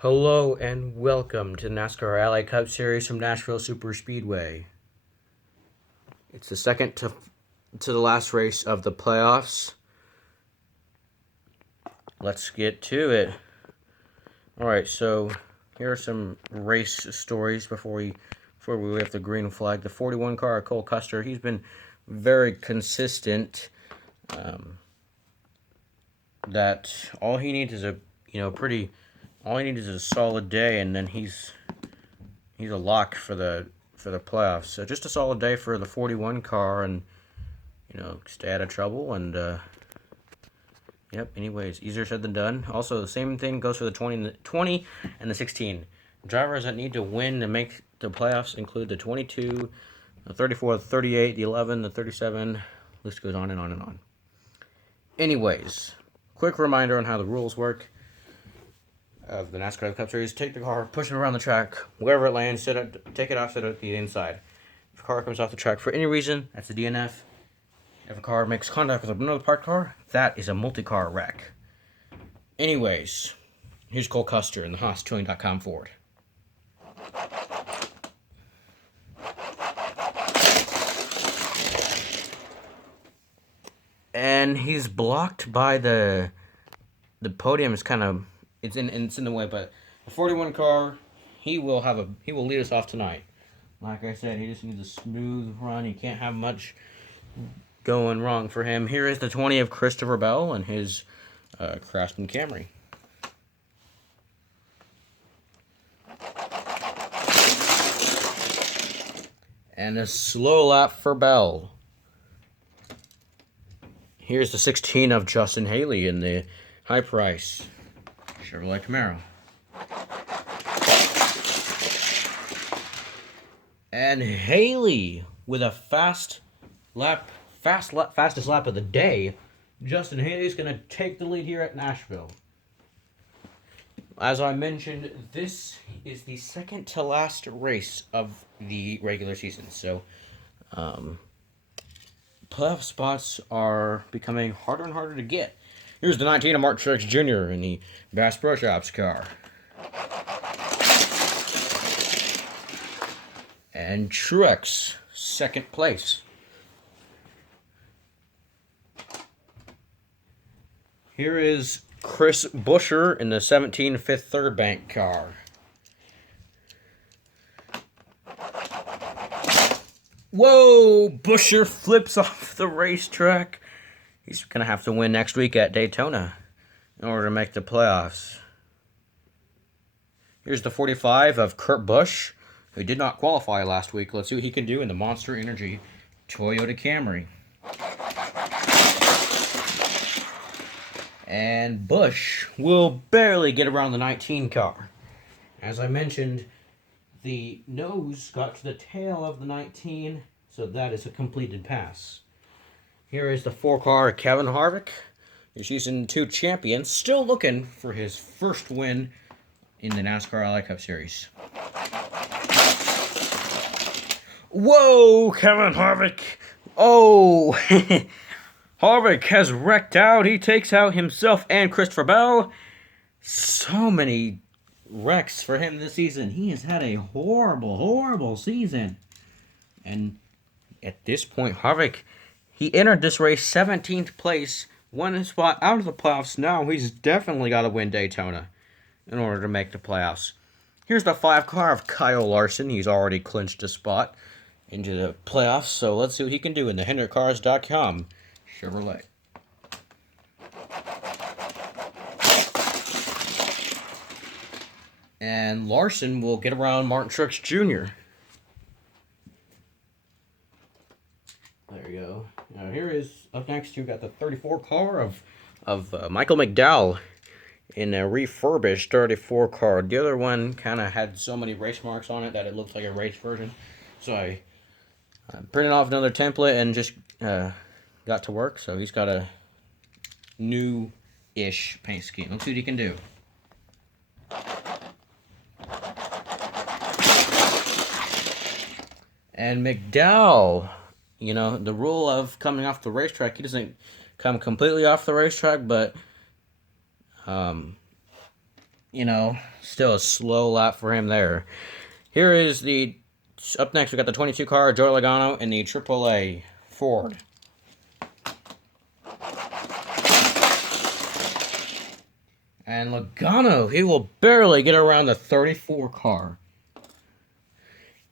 Hello and welcome to the NASCAR Ally Cup Series from Nashville Superspeedway. It's the second to the last race of the playoffs. Let's get to it. Alright, so here are some race stories before we wave the green flag. The 41 car, Cole Custer, he's been very consistent. That all he needs is all he needs is a solid day, and then he's a lock for the playoffs. So just a solid day for the 41 car, and stay out of trouble. And yep. Anyways, easier said than done. Also, the same thing goes for the 20 and the 16. Drivers that need to win to make the playoffs include the 22, the 34, the 38, the 11, the 37. List goes on and on and on. Anyways, quick reminder on how the rules work of the NASCAR Cup Series. Take the car, push it around the track, wherever it lands, take it off, sit at the inside. If a car comes off the track for any reason, that's a DNF. If a car makes contact with another parked car, that is a multi-car wreck. Anyways, here's Cole Custer in the HaasTouring.com Ford. And he's blocked by the podium is kind of it's in the way, but the 41 car, he will lead us off tonight. Like I said, he just needs a smooth run. He can't have much going wrong for him. Here is the 20 of Christopher Bell and his Craftsman Camry. And a slow lap for Bell. Here's the 16 of Justin Haley in the high price Chevrolet Camaro. And Haley with a fastest lap of the day. Justin Haley's going to take the lead here at Nashville. As I mentioned, this is the second to last race of the regular season. So, playoff spots are becoming harder and harder to get. Here's the 19 of Mark Truex Jr. in the Bass Pro Shops car. And Truex, second place. Here is Chris Buescher in the 17 Fifth Third Bank car. Whoa! Buescher flips off the racetrack. He's going to have to win next week at Daytona in order to make the playoffs. Here's the 45 of Kurt Busch, who did not qualify last week. Let's see what he can do in the Monster Energy Toyota Camry. And Busch will barely get around the 19 car. As I mentioned, the nose got to the tail of the 19, so that is a completed pass. Here is the 4 car Kevin Harvick, the Season 2 champion, still looking for his first win in the NASCAR Ally Cup Series. Whoa, Kevin Harvick! Oh, Harvick has wrecked out. He takes out himself and Christopher Bell. So many wrecks for him this season. He has had a horrible, horrible season. And at this point, Harvick, he entered this race 17th place, one spot out of the playoffs. Now he's definitely got to win Daytona in order to make the playoffs. Here's the 5 car of Kyle Larson. He's already clinched a spot into the playoffs, so let's see what he can do in the HendrickCars.com Chevrolet. And Larson will get around Martin Truex Jr. There you go. Now here is up next. You got the 34 car of Michael McDowell in a refurbished 34 car. The other one kind of had so many race marks on it that it looked like a race version. So I printed off another template and just got to work. So he's got a new-ish paint scheme. Let's see what he can do. And McDowell, the rule of coming off the racetrack, he doesn't come completely off the racetrack, but you know, still a slow lap for him there. Here is up next, we got the 22 car, Joey Logano, and the AAA Ford. And Logano, he will barely get around the 34 car.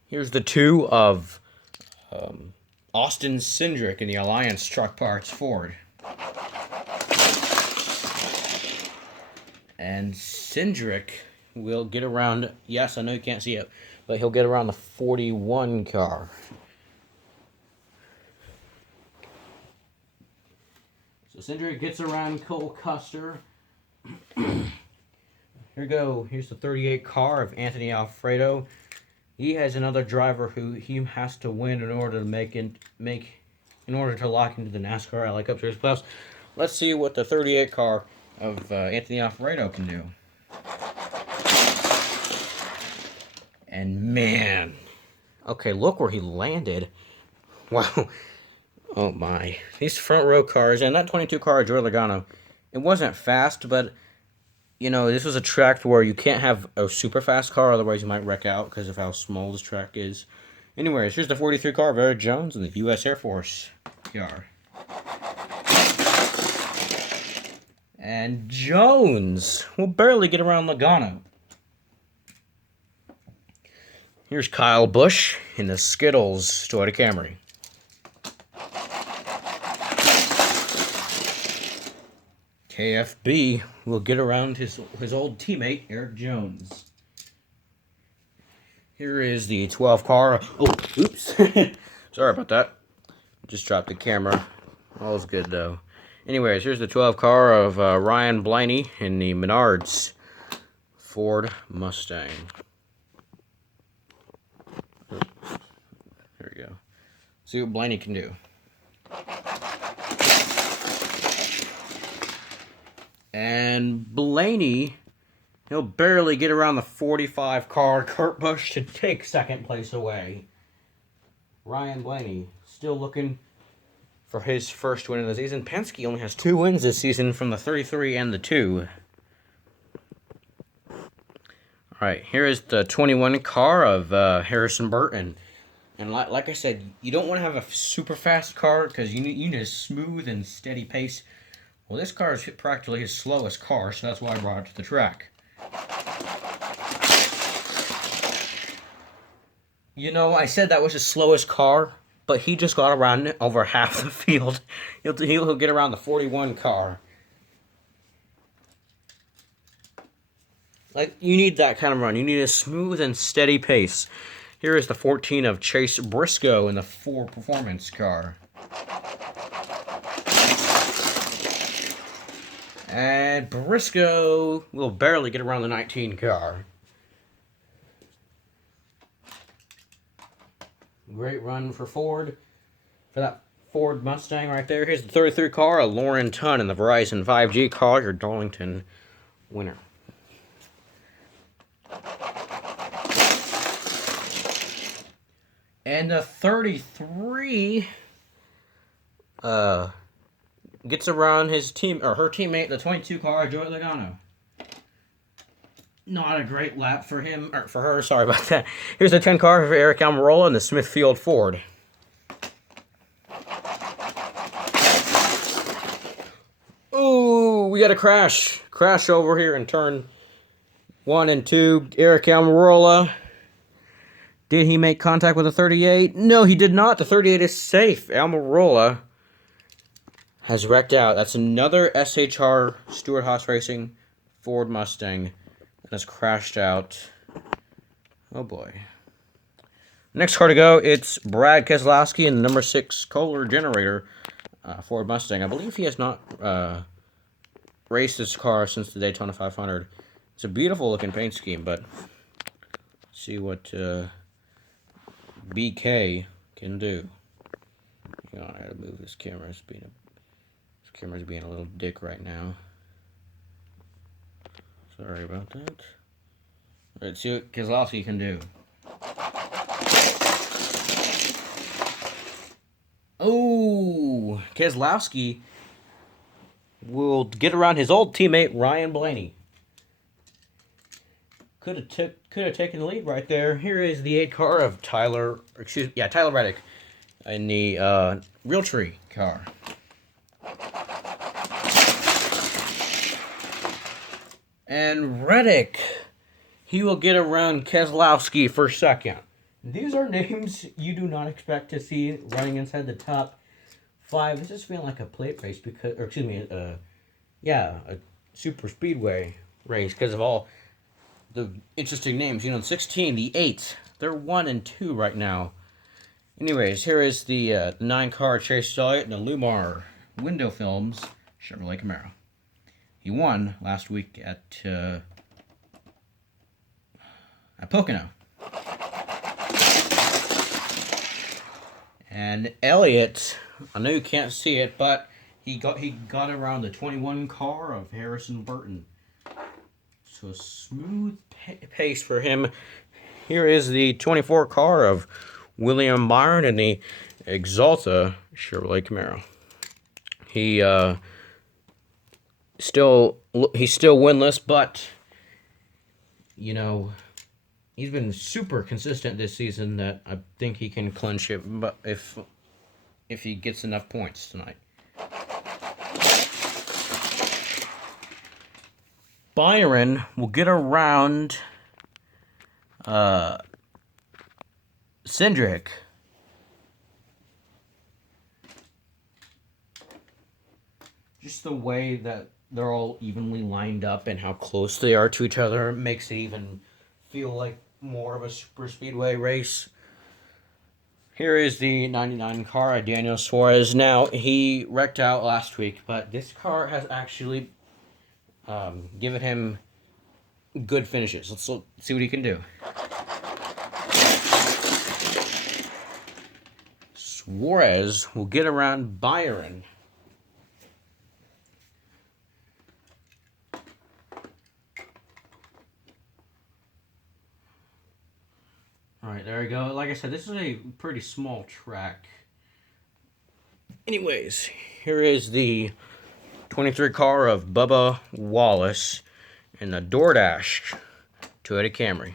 Here's the 2 of Austin Cindric in the Alliance Truck Parts Ford. And Cindric will get around, yes, I know you can't see it, but he'll get around the 41 car. So Cindric gets around Cole Custer. Here we go. Here's the 38 car of Anthony Alfredo. He has another driver who he has to win in order to in order to lock into the NASCAR Ally Cup Series playoffs. Let's see what the 38 car of Anthony Alfredo can do. And man, okay, look where he landed. Wow. Oh my. These front row cars, and that 22 car, Joey Logano, it wasn't fast, but, you know, this was a track where you can't have a super fast car, otherwise you might wreck out because of how small this track is. Anyways, here's the 43 car of Eric Jones and the U.S. Air Force car. And Jones will barely get around Logano. Here's Kyle Busch in the Skittles Toyota Camry. KFB will get around his old teammate, Eric Jones. Here is the 12 car. Oh, oops. Sorry about that. Just dropped the camera. All's good, though. Anyways, here's the 12 car of Ryan Blaney in the Menards Ford Mustang. There we go. See what Blaney can do. And Blaney, he'll barely get around the 45 car, Kurt Busch, to take second place away. Ryan Blaney still looking for his first win of the season. Penske only has 2 wins this season from the 33 and the 2. Alright, here is the 21 car of Harrison Burton. And like I said, you don't want to have a super fast car because you need a smooth and steady pace. Well, this car is practically his slowest car, so that's why I brought it to the track. You know, I said that was his slowest car, but he just got around over half the field. He'll get around the 41 car. Like, you need that kind of run. You need a smooth and steady pace. Here is the 14 of Chase Briscoe in the 4 Performance car. And Briscoe will barely get around the 19 car. Great run for Ford. For that Ford Mustang right there. Here's the 33 car, a Lauren Tunn in the Verizon 5G car, your Darlington winner. And the 33 gets around his team, or her teammate, the 22 car, Joey Logano. Not a great lap for him, or for her, sorry about that. Here's the 10 car for Eric Almirola in the Smithfield Ford. Ooh, we got a crash. Crash over here in turn 1 and 2. Eric Almirola. Did he make contact with the 38? No, he did not. The 38 is safe. Almirola has wrecked out. That's another SHR Stewart-Haas Racing Ford Mustang that has crashed out. Oh boy. Next car to go, it's Brad Keselowski in the number 6 Kohler Generator Ford Mustang. I believe he has not raced this car since the Daytona 500. It's a beautiful looking paint scheme, but let's see what BK can do. Hang on, I gotta move this camera. This camera's being a little dick right now. Sorry about that. Let's see what Keselowski can do. Oh, Keselowski will get around his old teammate Ryan Blaney. could have taken the lead right there. Here is the 8 car of Tyler Reddick in the Realtree car. And Reddick, he will get around Keselowski for second. These are names you do not expect to see running inside the top 5. This is feeling like a plate race a super speedway race because of all the interesting names. You know, 16, the 8, they're 1 and 2 right now. Anyways, here is the 9 car Chase Elliott in the Lumar Window Films Chevrolet Camaro. He won last week at Pocono. And Elliott, I know you can't see it, but he got around the 21 car of Harrison Burton. So smooth pace for him. Here is the 24 car of William Byron in the Exalta Chevrolet Camaro. He's still winless, but you know, he's been super consistent this season that I think he can clinch it, but if he gets enough points tonight. Byron will get around Cindric. Just the way that they're all evenly lined up and how close they are to each other makes it even feel like more of a super speedway race. Here is the 99 car, Daniel Suarez. Now, he wrecked out last week, but this car has actually given him good finishes. Let's see what he can do. Suarez will get around Byron. Alright, there we go. Like I said, this is a pretty small track. Anyways, here is the 23 car of Bubba Wallace in the DoorDash Toyota Camry.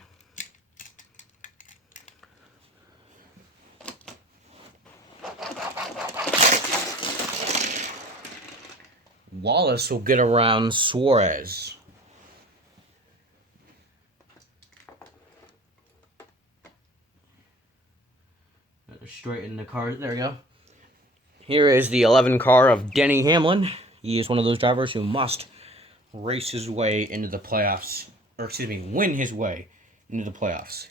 Wallace will get around Suarez. Straighten the car. There we go. Here is the 11 car of Denny Hamlin. He is one of those drivers who must race his way into the playoffs. Or, excuse me, win his way into the playoffs.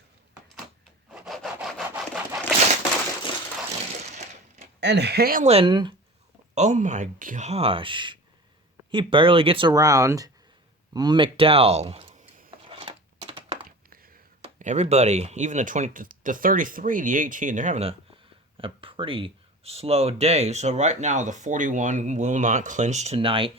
And Hamlin, oh my gosh. He barely gets around McDowell. Everybody, even the 20, the 33, the 18, they're having a pretty slow day. So right now, the 41 will not clinch tonight.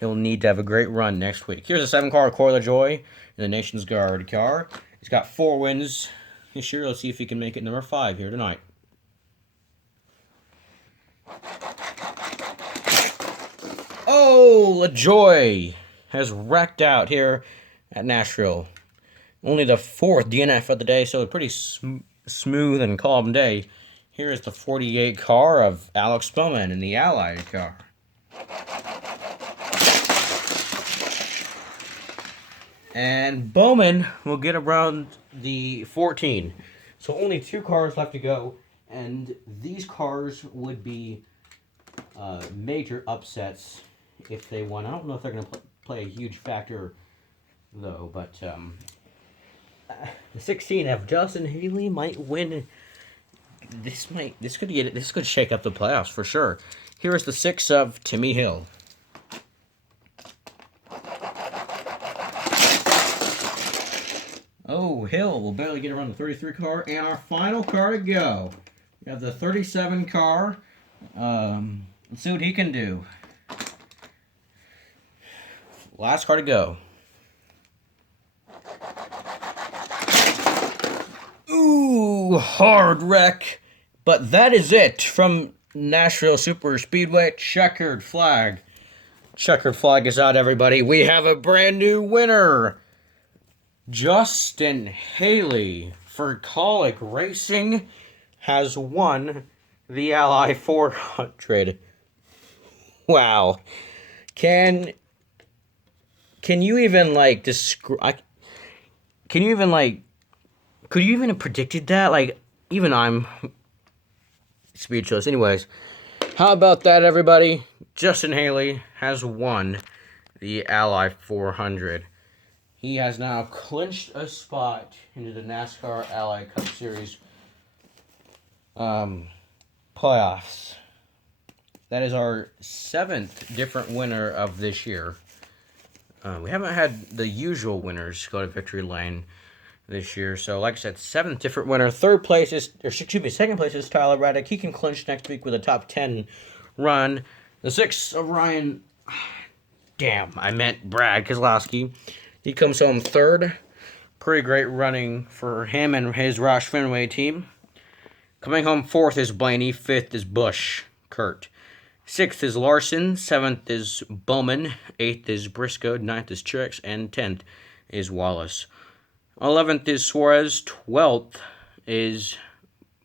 He'll need to have a great run next week. Here's a 7 car Coil of Joy in the Nation's Guard car. He's got 4 wins this year. Let's see if he can make it number 5 here tonight. Oh, LaJoy has wrecked out here at Nashville. Only the 4th DNF of the day, so a pretty smooth and calm day. Here is the 48 car of Alex Bowman in the Ally car. And Bowman will get around the 14. So only 2 cars left to go, and these cars would be major upsets if they won. I don't know if they're going to play a huge factor, though, but the 16 of Justin Haley might win. This could shake up the playoffs for sure. Here is the 6 of Timmy Hill. Oh, Hill will barely get around the 33 car, and our final car to go. We have the 37 car. Let's see what he can do. Last car to go. Ooh, hard wreck. But that is it from Nashville Superspeedway. Checkered flag. Checkered flag is out, everybody. We have a brand new winner. Justin Haley for Colic Racing has won the Ally 400. Wow. Can you even like describe? Can you even like? Could you even have predicted that? Like, even I'm speechless. Anyways, how about that, everybody? Justin Haley has won the Ally 400. He has now clinched a spot into the NASCAR Ally Cup Series playoffs. That is our 7th different winner of this year. We haven't had the usual winners go to victory lane this year. So, like I said, 7th different winner. Second place is Tyler Reddick. He can clinch next week with a top 10 run. The 6th of Ryan... Damn, I meant Brad Keselowski. He comes home 3rd. Pretty great running for him and his Roush Fenway team. Coming home 4th is Blaney. 5th is Busch, Kurt. 6th is Larson. 7th is Bowman. 8th is Briscoe. 9th is Truex. And 10th is Wallace. 11th is Suarez. 12th is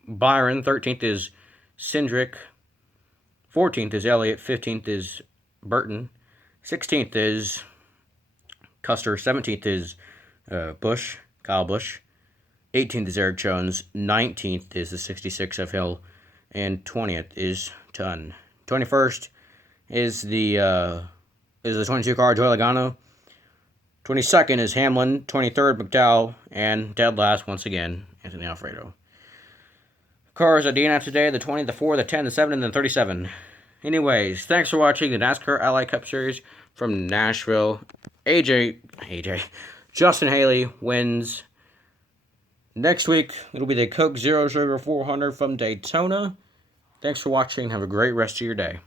Byron. 13th is Cindric. 14th is Elliott. 15th is Burton. 16th is Custer. 17th is Busch, Kyle Busch. 18th is Eric Jones. 19th is the 66 of Hill. And 20th is Tunn. 21st is the 22 car, Joey Logano. 22nd is Hamlin. 23rd, McDowell. And dead last, once again, Anthony Alfredo. Cars at DNF today, the 20, the 4, the 10, the 7, and the 37. Anyways, thanks for watching the NASCAR Ally Cup Series from Nashville. Justin Haley wins. Next week, it'll be the Coke Zero Sugar 400 from Daytona. Thanks for watching. Have a great rest of your day.